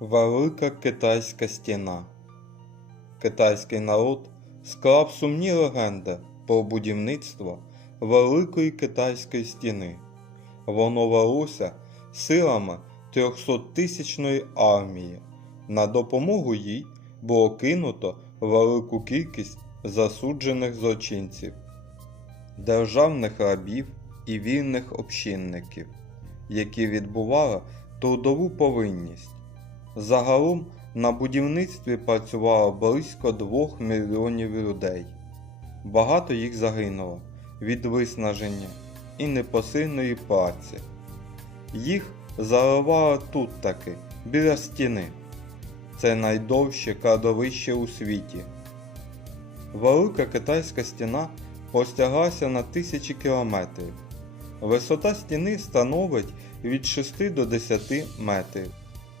Велика китайська стіна. Китайський народ склав сумні легенди про будівництво Великої китайської стіни. Воно велося силами 300-тисячної армії. На допомогу їй було кинуто велику кількість засуджених злочинців, державних рабів і вільних общинників, які відбували трудову повинність. Загалом на будівництві працювало близько 2 мільйонів людей. Багато їх загинуло від виснаження і непосильної праці. Їх заливали тут таки, біля стіни. Це найдовше кладовище у світі. Велика китайська стіна простяглася на тисячі кілометрів. Висота стіни становить від 6 до 10 метрів.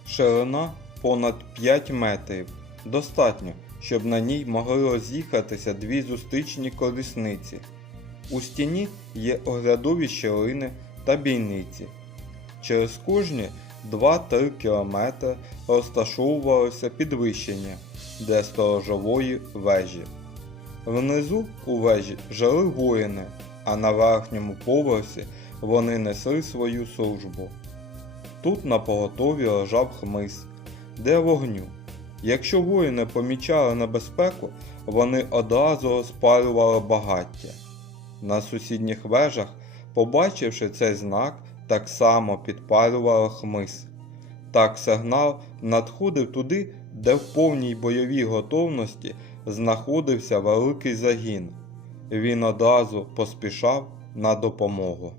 Ширина понад 5 метрів. Достатньо, щоб на ній могли роз'їхатися дві зустрічні колісниці. У стіні є оглядові щілини та бійниці. Через кожні 2-3 км розташовувалося підвищення для сторожової вежі. Внизу у вежі жили воїни, а на верхньому поверсі вони несли свою службу. Тут на поготові лежав хмиз для вогню. Якщо воїни помічали небезпеку, вони одразу розпалювали багаття. На сусідніх вежах, побачивши цей знак, так само підпалювали хмиз. Так сигнал надходив туди, де в повній бойовій готовності знаходився великий загін. Він одразу поспішав на допомогу.